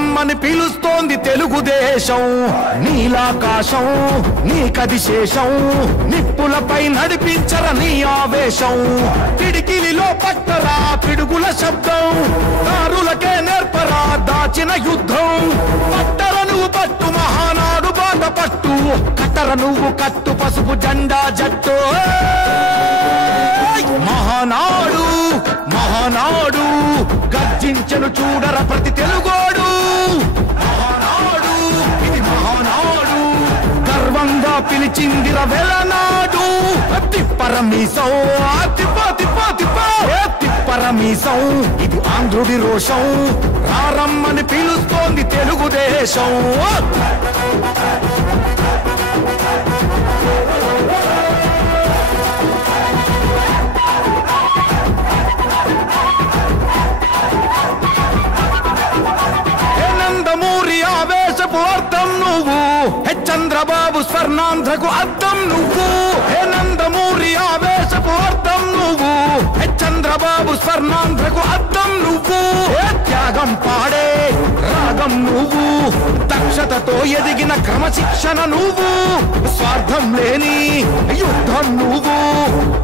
రమ్మని పిలుస్తోంది తెలుగుదేశం నీలాకాశం నీకది శేషం నిప్పులపై నడిపించర నీ ఆవేశం పిడికిలిలో పట్టరా పిడుగుల శబ్దం దారులకే నేర్పరా దాచిన యుద్ధం పట్టర నువ్వు పట్టు మహానాడు బాట పట్టు కట్టర నువ్వు కట్టు పసుపు జెండా జట్టు మహానాడు మహానాడు గర్జించను చూడర ప్రతి తెలుగోడు మహానాడు ఇది మహానాడు గర్వంగా పిలిచిందిర వెలనాడు తిప్పరమీసం తిప్పరమీసం ఇది ఆంధ్రుడి రోషం రారమ్మని పిలుస్తోంది తెలుగుదేశం అర్థం నువ్వు చంద్రబాబు స్వర్ణాంధ్రకు అర్థం నువ్వు హే నందమూరి ఆవేశపు అర్థం నువ్వు చంద్రబాబు స్వర్ణాంధ్రకు అర్థం నువ్వు త్యాగం పాడే రాగం నువ్వు దక్షతతో ఎదిగిన క్రమశిక్షణ నువ్వు స్వార్థం లేని యుద్ధం నువ్వు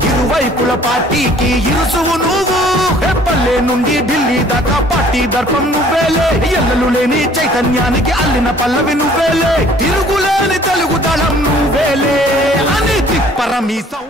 ఇరువైపుల పార్టీకి ఇరుసువు నువ్వు పల్లె నుండి ఢిల్లీ దాకా పార్టీ దర్పం నువ్వేలే ఎల్లలు లేని చైతన్యానికి అల్లిన పల్లవి నువ్వేలే తిరుగులేని తెలుగు దళం నువ్వేలే అని తిప్పరమీసం